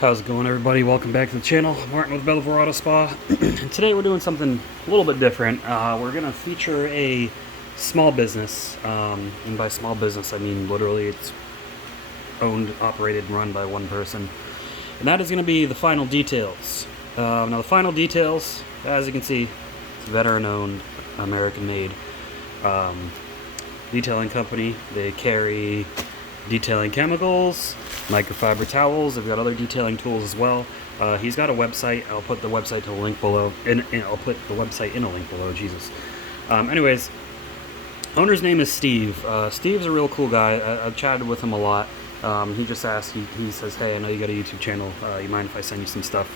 How's it going, everybody? Welcome back to the channel. Martin with Bellevue Auto Spa. Today we're doing something a little bit different. We're going to feature a small business, and by small business I mean literally it's owned, operated, and run by one person. And that is going to be the Final Details. Now the Final Details, as you can see, it's a veteran-owned, American-made detailing company. They carry detailing chemicals, microfiber towels. They've got other detailing tools as well. He's got a website. I'll put the website to a link below. I'll put the website in a link below. Jesus. Anyways, owner's name is Steve. Steve's a real cool guy. I've chatted with him a lot. He just asked. He says, "Hey, I know you got a YouTube channel. You mind if I send you some stuff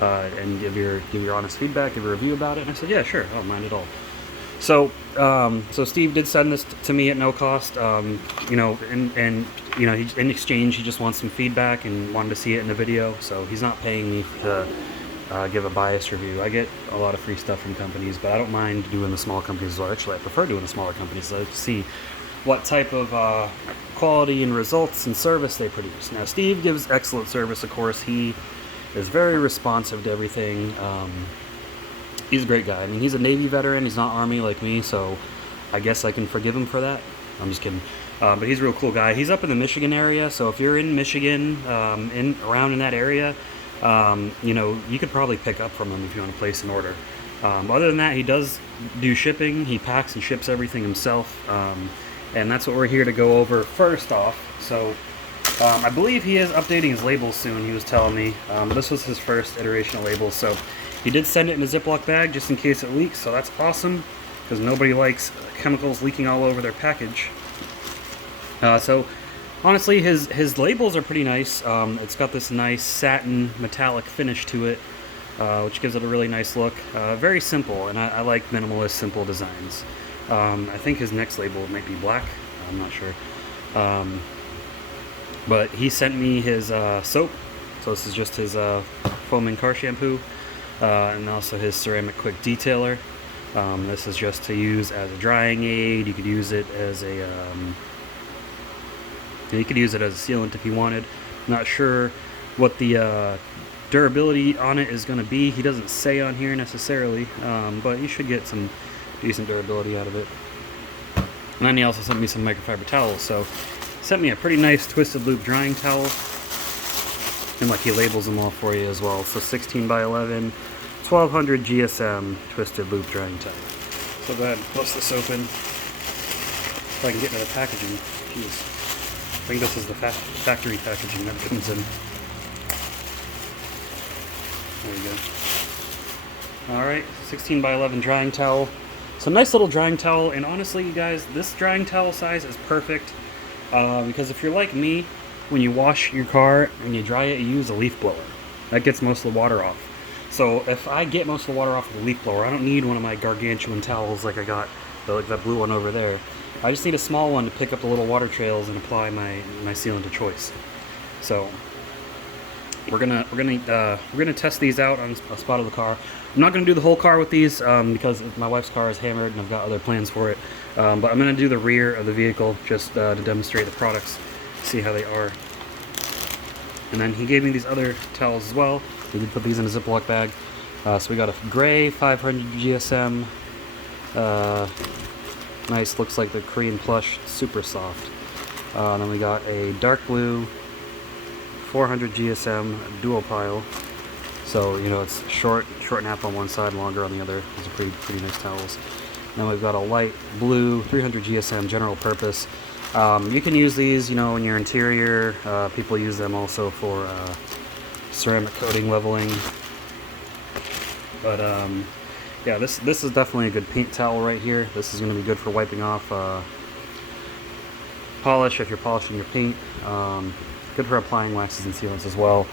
and give your honest feedback, give a review about it?" And I said, "Yeah, sure. I don't mind at all." So Steve did send this to me at no cost, and in exchange he just wants some feedback and wanted to see it in the video. So he's not paying me to give a biased review. I get a lot of free stuff from companies, but I don't mind doing the small companies as well. Actually, I prefer doing the smaller companies so I see what type of quality and results and service they produce. Now, Steve gives excellent service, of course. He is very responsive to everything. He's a great guy. I mean, he's a Navy veteran. He's not Army like me, so I guess I can forgive him for that. I'm just kidding. But he's a real cool guy. He's up in the Michigan area, so if you're in Michigan, around in that area, you could probably pick up from him if you want to place an order. Other than that, he does do shipping. He packs and ships everything himself, and that's what we're here to go over first off. So I believe he is updating his labels soon, he was telling me. This was his first iteration of labels, so he did send it in a Ziploc bag just in case it leaks, so that's awesome, because nobody likes chemicals leaking all over their package. So honestly, his labels are pretty nice. It's got this nice satin metallic finish to it, which gives it a really nice look. Very simple, and I like minimalist, simple designs. I think his next label might be black. I'm not sure. But he sent me his soap. So this is just his foaming car shampoo. And also his ceramic quick detailer. This is just to use as a drying aid. You could use it as a sealant if you wanted. Not sure what the durability on it is going to be. He doesn't say on here necessarily, but you should get some decent durability out of it. And then he also sent me some microfiber towels. So he sent me a pretty nice twisted loop drying towel. And like he labels them all for you as well. So 16 by 11, 1200 GSM twisted loop drying towel. So go ahead and bust this open. If I can get into the packaging. Jeez. I think this is the factory packaging that comes in. There you go. Alright, 16 by 11 drying towel. It's a nice little drying towel, and honestly, you guys, this drying towel size is perfect. Because if you're like me, when you wash your car and you dry it, you use a leaf blower. That gets most of the water off. So if I get most of the water off with a leaf blower, I don't need one of my gargantuan towels like I got, like that blue one over there. I just need a small one to pick up the little water trails and apply my sealant of choice. So we're gonna test these out on a spot of the car. I'm not gonna do the whole car with these because my wife's car is hammered and I've got other plans for it. But I'm gonna do the rear of the vehicle just to demonstrate the products, see how they are. And then he gave me these other towels as well. We did put these in a Ziploc bag. So we got a gray 500 GSM. Nice, looks like the Korean plush, super soft. Then we got a dark blue 400 GSM dual pile. So, it's short nap on one side, longer on the other. Those are pretty nice towels. Then we've got a light blue 300 GSM general purpose. You can use these, in your interior. People use them also for ceramic coating leveling. But yeah, this is definitely a good paint towel right here. This is going to be good for wiping off polish if you're polishing your paint. Good for applying waxes and sealants as well.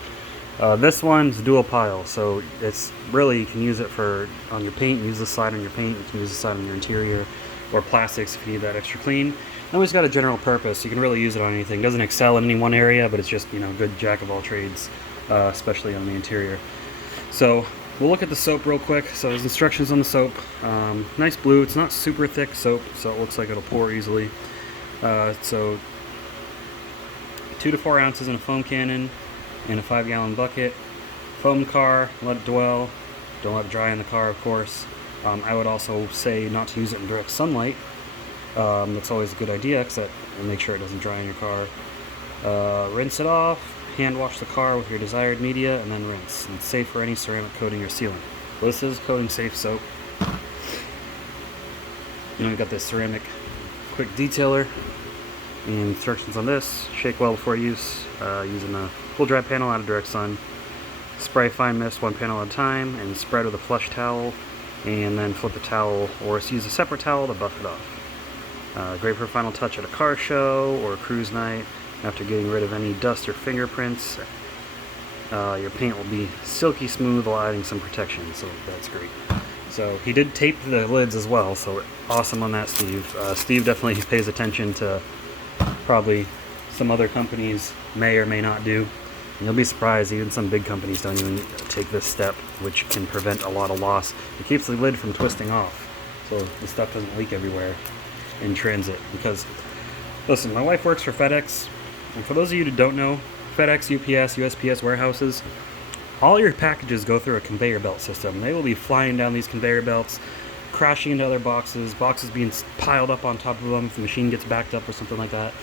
This one's dual pile, so it's really, you can use it on your paint. Use this side on your paint. You can use this side on your interior or plastics if you need that extra clean. Then we've got a general purpose. You can really use it on anything. It doesn't excel in any one area, but it's just, good jack of all trades, especially on the interior. So we'll look at the soap real quick. So there's instructions on the soap. Nice blue. It's not super thick soap, so it looks like it'll pour easily. So 2 to 4 ounces in a foam cannon. in a 5-gallon bucket. Foam car, let it dwell. Don't let it dry in the car, of course. I would also say not to use it in direct sunlight. That's always a good idea, because that will make sure it doesn't dry in your car. Rinse it off, hand wash the car with your desired media, and then rinse. And it's safe for any ceramic coating or sealant. Well, this is coating safe soap. We've got this ceramic quick detailer. And instructions on this: shake well before use, using a cool dry panel out of direct sun. Spray fine mist 1 panel at a time, and spread with a flush towel, and then flip the towel, or use a separate towel to buff it off. Great for a final touch at a car show or a cruise night. After getting rid of any dust or fingerprints, your paint will be silky smooth while adding some protection, so that's great. So he did tape the lids as well, so awesome on that, Steve. Steve definitely pays attention to probably some other companies may or may not do. And you'll be surprised, even some big companies don't even take this step, which can prevent a lot of loss. It keeps the lid from twisting off, so the stuff doesn't leak everywhere in transit. Because, listen, my wife works for FedEx, and for those of you who don't know, FedEx, UPS, USPS warehouses, all your packages go through a conveyor belt system. They will be flying down these conveyor belts, crashing into other boxes, boxes being piled up on top of them if the machine gets backed up or something like that.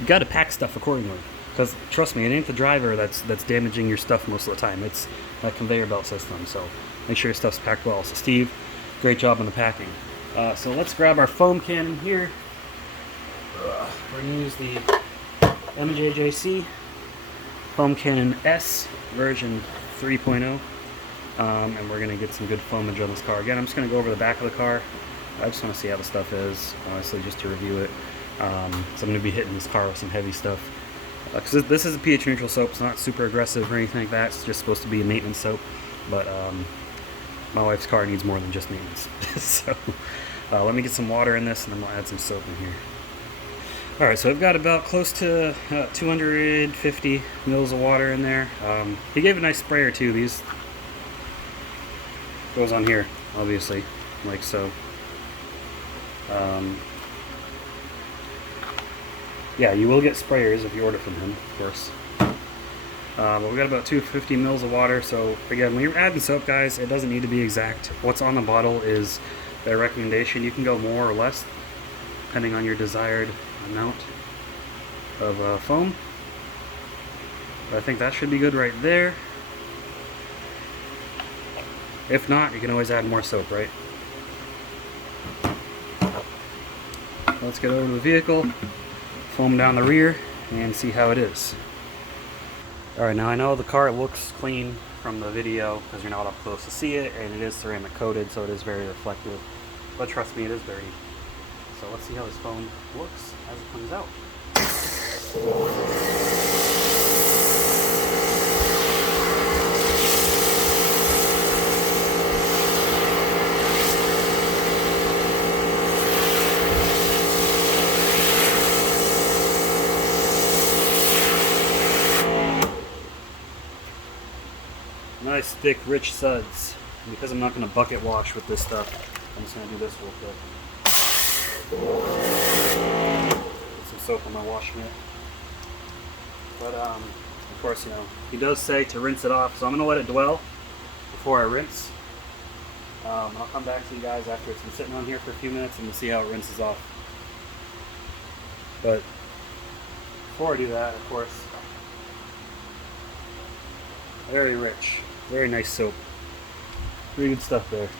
You got to pack stuff accordingly, because trust me, it ain't the driver that's damaging your stuff most of the time. It's that conveyor belt system. So make sure your stuff's packed well. So Steve, great job on the packing. So let's grab our foam cannon here. We're gonna use the MJJC Foam Cannon S version 3.0. And we're going to get some good foamage on this car. Again, I'm just going to go over the back of the car. I just want to see how the stuff is, honestly, just to review it. So I'm going to be hitting this car with some heavy stuff. Because this is a pH neutral soap. It's not super aggressive or anything like that. It's just supposed to be a maintenance soap. But my wife's car needs more than just maintenance. So let me get some water in this, and then we'll add some soap in here. Alright, so I've got about close to 250 mils of water in there. He gave a nice sprayer too. These goes on here, obviously, like so. Yeah, you will get sprayers if you order from him, of course. But we got about 250 mils of water. So again, when you're adding soap, guys, it doesn't need to be exact. What's on the bottle is their recommendation. You can go more or less depending on your desired amount of foam. But I think that should be good right there. If not, you can always add more soap, right? Let's get over to the vehicle, foam down the rear, and see how it is. Alright, now I know the car looks clean from the video because you're not up close to see it, and it is ceramic coated, so it is very reflective. But trust me, it is dirty. So let's see how this foam looks as it comes out. Nice thick rich suds. And because I'm not going to bucket wash with this stuff, I'm just going to do this real quick. Put some soap on my washing it. But of course, you know, he does say to rinse it off, so I'm going to let it dwell before I rinse. I'll come back to you guys after it's been sitting on here for a few minutes and we'll see how it rinses off. But before I do that, of course, very rich, very nice soap. Pretty good stuff there.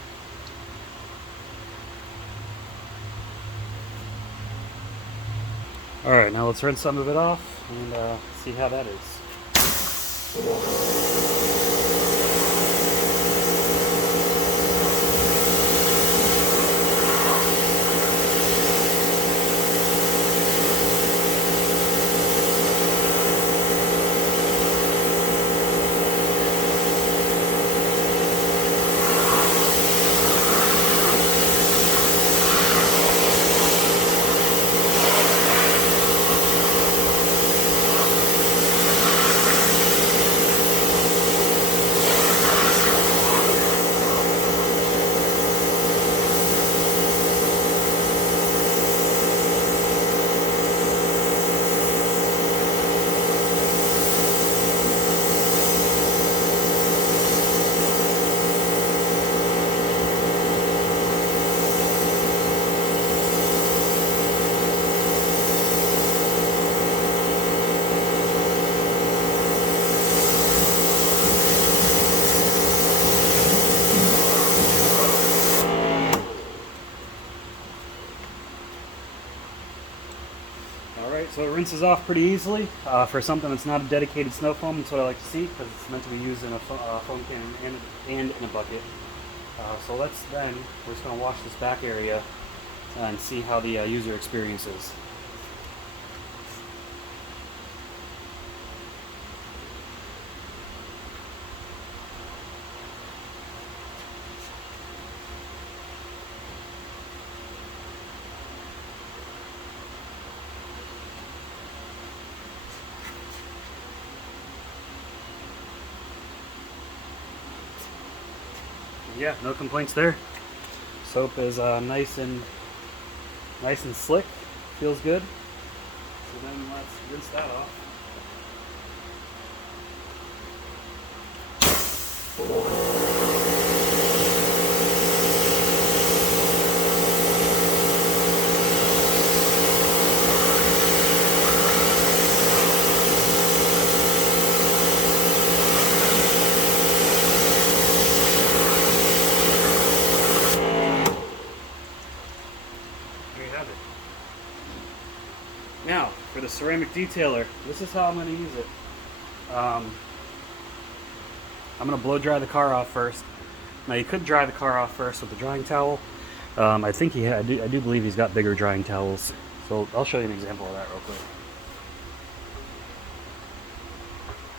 Alright, now let's rinse some of it off and see how that is. rinses off pretty easily. For something that's not a dedicated snow foam, that's what I like to see, because it's meant to be used in a foam can and in a bucket. So we're just going to wash this back area and see how the user experience is. Yeah, no complaints there. Soap is nice and slick. Feels good. So then let's rinse that off. Now, for the ceramic detailer, this is how I'm going to use it. I'm going to blow dry the car off first. Now, you could dry the car off first with the drying towel. I think I do believe he's got bigger drying towels. So I'll show you an example of that real quick.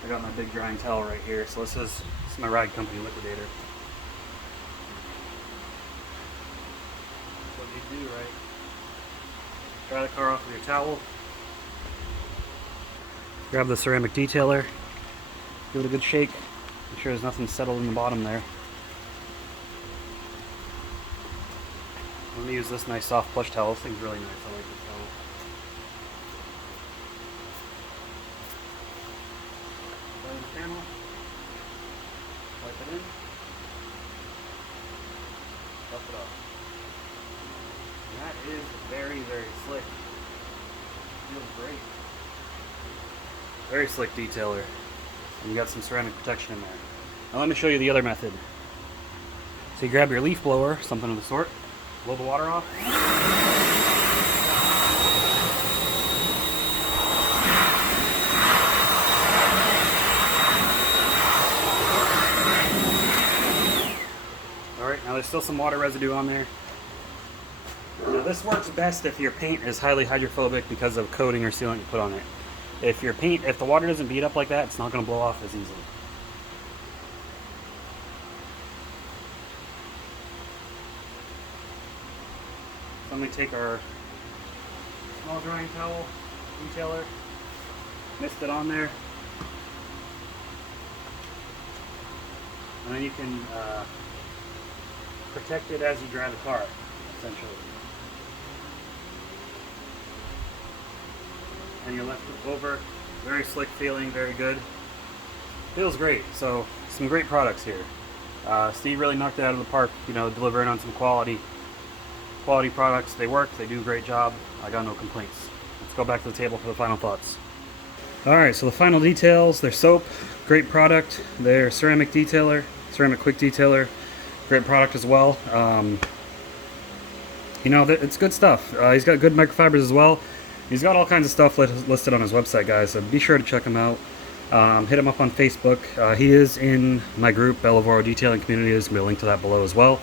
I got my big drying towel right here. So this is my ride company liquidator. That's what you do, right? Dry the car off with your towel. Grab the ceramic detailer, give it a good shake, make sure there's nothing settled in the bottom there. I'm going to use this nice soft plush towel. This thing's really nice. I like this towel. Put it in the panel, wipe it in, buff it off. And that is very, very slick. Feels great. Very slick detailer. And you got some ceramic protection in there. Now let me show you the other method. So you grab your leaf blower, something of the sort, blow the water off. Alright, now there's still some water residue on there. Now this works best if your paint is highly hydrophobic because of coating or sealant you put on it. If the water doesn't beat up like that, it's not going to blow off as easily. So let me take our small drying towel, detailer, mist it on there, and then you can protect it as you dry the car, essentially. And you're left over. Very slick feeling, very good. Feels great. So some great products here. Steve really knocked it out of the park, you know, delivering on some quality products. They work, they do a great job. I got no complaints. Let's go back to the table for the final thoughts. Alright, so the final details, their soap, great product. Their ceramic detailer, ceramic quick detailer, great product as well. You know, it's good stuff. He's got good microfibers as well. He's got all kinds of stuff listed on his website, guys, so be sure to check him out. Hit him up on Facebook. He is in my group, Bellavoro Detailing Community. There's going to be a link to that below as well.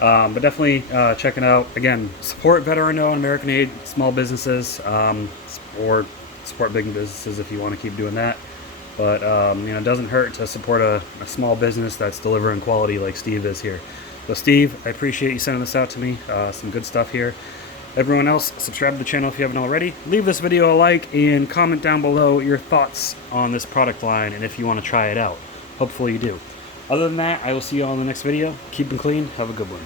But definitely check it out. Again, support veteran-owned, American-aid small businesses, or support big businesses if you want to keep doing that. But you know, it doesn't hurt to support a small business that's delivering quality like Steve is here. So Steve, I appreciate you sending this out to me. Some good stuff here. Everyone else, subscribe to the channel if you haven't already. Leave this video a like and comment down below your thoughts on this product line and if you want to try it out. Hopefully you do. Other than that, I will see you all in the next video. Keep them clean. Have a good one.